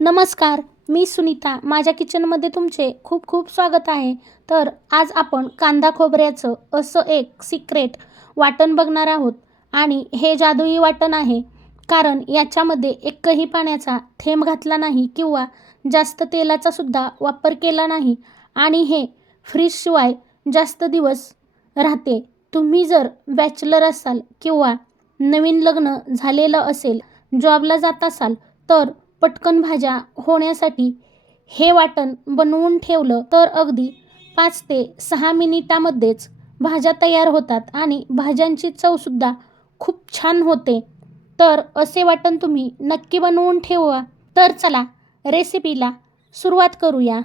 नमस्कार मी सुनीता. माझ्या किचनमध्ये तुमचे खूप खूप स्वागत आहे. तर आज आपण कांदा खोबऱ्याचं असं एक सिक्रेट वाटण बघणार आहोत. आणि हे जादुई वाटण आहे कारण याच्यामध्ये एकही पाण्याचा थेंब घातला नाही किंवा जास्त तेलाचा सुद्धा वापर केला नाही. आणि हे फ्रीजशिवाय जास्त दिवस राहते. तुम्ही जर बॅचलर असाल किंवा नवीन लग्न झालेलं असेल जॉबला जात असाल तर पटकन भाज्या होण्यासाठी हे वाटण बनवून ठेवलं तर अगदी पाच ते सहा मिनिटामध्येच भाज्या तयार होतात आणि भाज्यांची चवसुद्धा खूप छान होते. तर असे वाटण तुम्ही नक्की बनवून ठेवा. तर चला रेसिपीला सुरुवात करूया.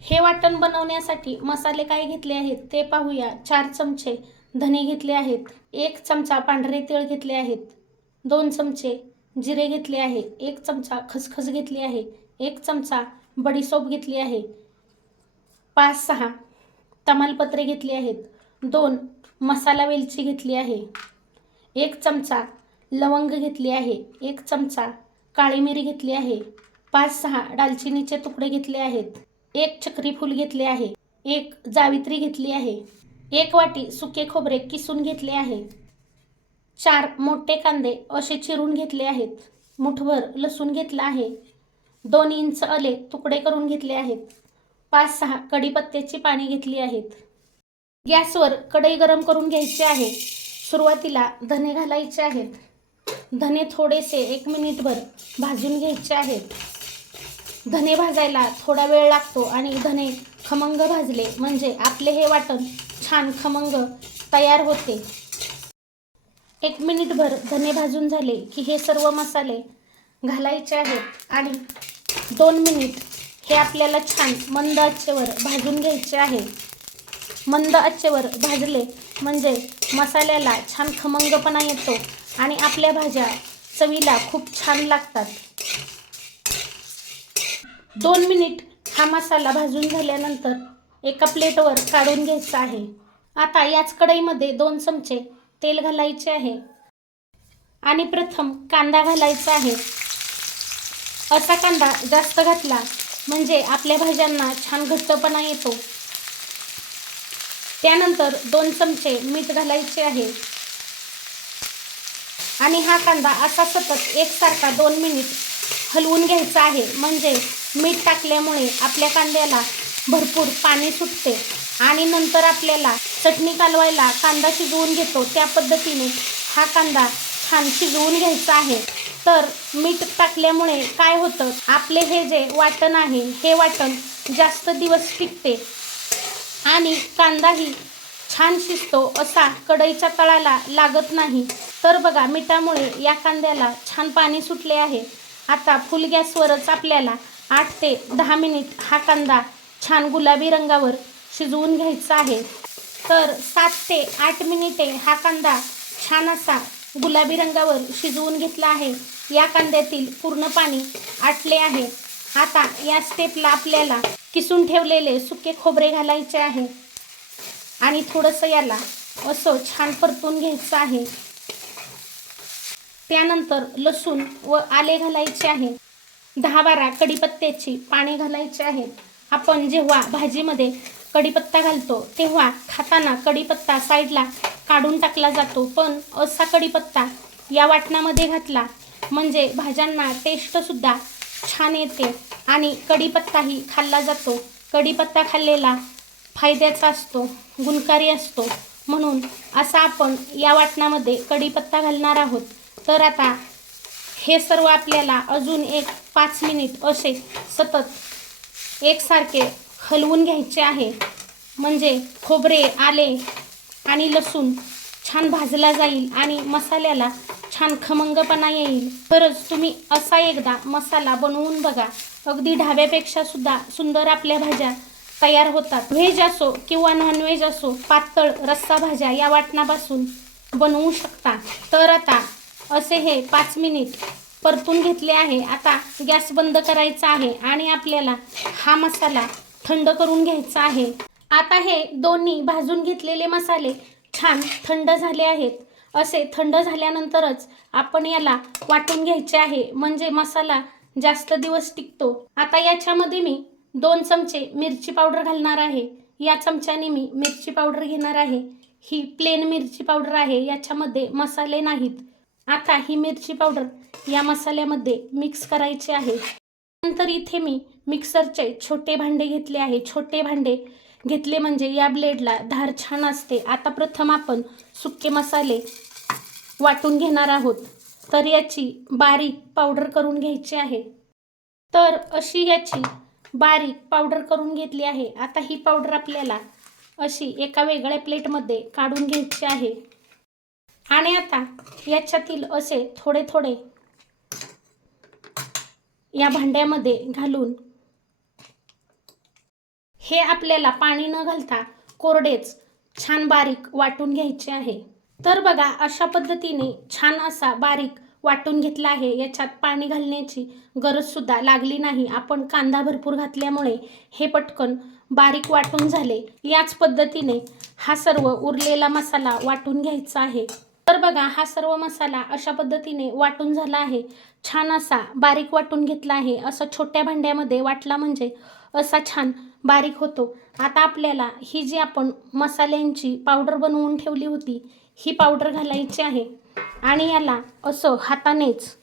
हे वाटण बनवण्यासाठी मसाले काय घेतले आहेत ते पाहूया. चार चमचे धने घेतले आहेत. एक चमचा पांढरे तीळ घेतले आहेत. दोन चमचे जिरे घेतले आहे एक चमचा खसखस घेतली आहे एक चमचा बडीसोप घेतली आहे पाच सहा तमालपत्रे घेतली आहेत दोन मसाला वेलची घेतली आहे एक चमचा लवंग घेतली आहे एक चमचा काळी मिरी घेतली आहे पाच सहा दालचिनीचे तुकडे घेतले आहेत एक चक्री फूल घेतले आहे एक जावित्री घेतली आहे एक वाटी सुके खोबरे किसून घेतले आहे चार मोठे कांदे असे चिरून घेतले आहेत. मुठभर लसूण घेतला आहे. दोन इंच अले तुकडे करून घेतले आहेत. पाच सहा कढीपत्त्याची पाणी घेतली आहेत. गॅसवर कढई गरम करून घ्यायची आहे. सुरुवातीला धने घालायचे आहेत. धने थोडेसे एक मिनिटभर भाजून घ्यायचे आहेत. धने भाजायला थोडा वेळ लागतो आणि धने खमंग भाजले म्हणजे आपले हे वाटण छान खमंग तयार होते. एक मिनिटभर धने भाजून झाले की हे सर्व मसाले घालायचे आहेत आणि दोन मिनिट हे आपल्याला छान मंद आचेवर भाजून घ्यायचे आहे. मंद आचेवर भाजले म्हणजे मसाल्याला छान खमंगपणा येतो आणि आपल्या भाज्या चवीला खूप छान लागतात. दोन मिनिट हा मसाला भाजून झाल्यानंतर एका प्लेटवर काढून घ्यायचा आहे. आता याच कढईमध्ये दोन चमचे तेल घालायचे आहे. आणि प्रथम कांदा घालायचा आहे. असा कांदा जास्त घातला म्हणजे आपल्या भाज्यांना छान घट्टपणा येतो. त्यानंतर दोन चमचे मीठ घालायचे आहे. आणि हा कांदा असा सतत एकसारखा दोन मिनिट हलवून घ्यायचा आहे. म्हणजे मीठ टाकल्यामुळे आपल्या कांद्याला भरपूर पाणी सुटते. आणि नंतर आपल्याला चटणी कालवायला कांदा शिजवून घेतो. त्या पद्धतीने हा कांदा छान शिजवून घ्यायचा आहे. तर मीठ टाकल्यामुळे काय होतं? आपले हे जे वाटण आहे हे वाटण जास्त दिवस टिकते. आणि कांदाही छान शिजतो असा कढईच्या तळाला लागत नाही. तर बघा मिठामुळे या कांद्याला छान पाणी सुटले आहे. आता फुल गॅसवरच आपल्याला आठ ते दहा मिनिट हा कांदा छान गुलाबी रंगावर शिजवून घ्यायचं आहे. तर सात ते आठ मिनिटे हा कांदा छान असा गुलाबी रंगावर शिजवून घेतला आहे. या कांद्यातील पूर्ण पाणी आटले आहे. आता या स्टेपला आपल्याला किसून ठेवलेले सुके खोबरे घालायचे आहे. आणि थोडंसं याला असं छान परतून घ्यायचं आहे. त्यानंतर लसूण व आले घालायचे आहे. दहा बारा कढीपत्त्याची पाने घालायचे आहे. आपण जेव्हा भाजीमध्ये कढीपत्ता घालतो. तेव्हा खाताना कढीपत्ता साईडला काढून टाकला जातो. पण असा कढीपत्ता या वाटणामध्ये घातला म्हणजे भाज्यांना टेस्टसुद्धा छान येते आणि कढीपत्ताही खाल्ला जातो. कढीपत्ता खाल्लेला फायद्याचा असतो गुणकारी असतो. म्हणून असा आपण या वाटणामध्ये कढीपत्ता घालणार आहोत. तर आता हे सर्व आपल्याला अजून एक पाच मिनिट असे सतत एकसारखे हलवून घ्यायचे आहे. म्हणजे खोबरे आले आणि लसूण छान भाजला जाईल आणि मसाल्याला छान खमंगपणा येईल. खरंच तुम्ही असा एकदा मसाला बनवून बघा. अगदी ढाब्यापेक्षा सुद्धा सुंदर आपल्या भाज्या तयार होतात. व्हेज असो किंवा नॉनव्हेज असो पातळ रस्सा भाज्या या वाटणापासून बनवू शकता. तर आता असे हे पाच मिनिट परतून घेतले आहे. आता गॅस बंद करायचा आहे आणि आपल्याला हा मसाला थंड करून घ्यायचं आहे. आता हे दोन्ही भाजून घेतलेले मसाले छान थंड झाले आहेत. असे थंड झाल्यानंतरच आपण याला वाटून घ्यायचे आहे. म्हणजे मसाला जास्त दिवस टिकतो. आता याच्यामध्ये मी दोन चमचे मिरची पावडर घालणार आहे. या चमच्याने मी मिरची पावडर घेणार आहे. ही प्लेन मिरची पावडर आहे. याच्यामध्ये मसाले नाहीत. आता ही मिरची पावडर या मसाल्यामध्ये मिक्स करायची आहे. नंतर इथे मी मिक्सरचे छोटे भांडे घेतले आहे. छोटे भांडे घेतले म्हणजे या ब्लेडला धार छान असते. आता प्रथम आपण सुके मसाले वाटून घेणार आहोत. तर याची बारीक पावडर करून घ्यायची आहे. तर अशी याची बारीक पावडर करून घेतली आहे. आता ही पावडर आपल्याला अशी एका वेगळ्या प्लेटमध्ये काढून घ्यायची आहे. आणि आता याच्यातील असे थोडे थोडे या भांड्यामध्ये घालून हे आपल्याला पाणी न घालता कोरडेच छान बारीक वाटून घ्यायचे आहे. तर बघा अशा पद्धतीने छान असा बारीक वाटून घेतला आहे. याच्यात पाणी घालण्याची गरजसुद्धा लागली नाही. आपण कांदा भरपूर घातल्यामुळे हे पटकन बारीक वाटून झाले. याच पद्धतीने हा सर्व उरलेला मसाला वाटून घ्यायचा आहे. तर बघा हा सर्व मसाला अशा पद्धतीने वाटून झाला आहे. छान असा बारीक वाटून घेतला आहे. असं छोट्या भांड्यामध्ये वाटला म्हणजे असा छान बारीक होतो. आता आपल्याला ही जी आपण मसाल्यांची पावडर बनवून ठेवली होती ही पावडर घालायची आहे. आणि याला असं हातानेच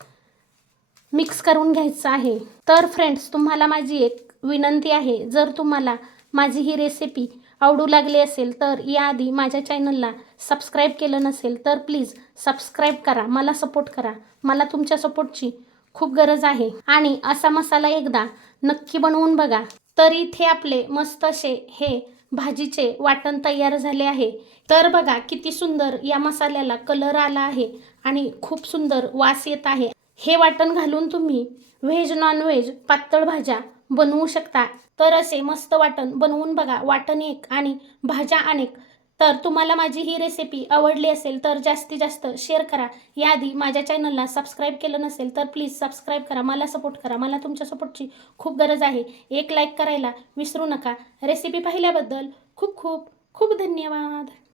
मिक्स करून घ्यायचं आहे. तर फ्रेंड्स तुम्हाला माझी एक विनंती आहे. जर तुम्हाला माझी ही रेसिपी आवडू लागले असेल तर याआधी माझ्या चॅनलला सबस्क्राईब केलं नसेल तर प्लीज सबस्क्राईब करा मला सपोर्ट करा. मला तुमच्या सपोर्टची खूप गरज आहे. आणि असा मसाला एकदा नक्की बनवून बघा. तर इथे आपले मस्त असे हे भाजीचे वाटण तयार झाले आहे. तर बघा किती सुंदर या मसाल्याला कलर आला आहे आणि खूप सुंदर वास येत आहे. हे वाटण घालून तुम्ही व्हेज नॉन व्हेज पातळ भाज्या बनवू शकता. तर असे मस्त वाटण बनवून बघा. वाटण एक आणि भाज्या अनेक. तर तुम्हाला माझी ही रेसिपी आवडली असेल तर जास्तीत जास्त शेअर करा. याआधी माझ्या चॅनलला सबस्क्राईब केलं नसेल तर प्लीज सबस्क्राईब करा. मला सपोर्ट करा. मला तुमच्या सपोर्टची खूप गरज आहे. एक लाईक करायला विसरू नका. रेसिपी पाहिल्याबद्दल खूप खूप खूप धन्यवाद.